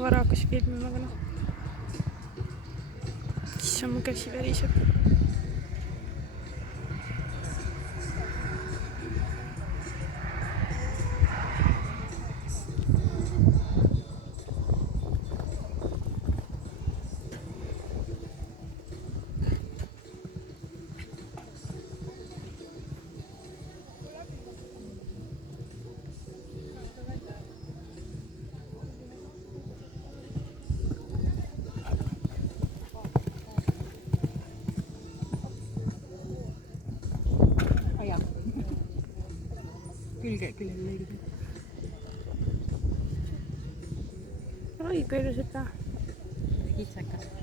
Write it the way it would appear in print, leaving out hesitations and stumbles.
vara hakkas filmima, aga noh. Issand, mu käsi veriseb. Külge lõigud. Oi, kui ilus, et ta. Kitsakas.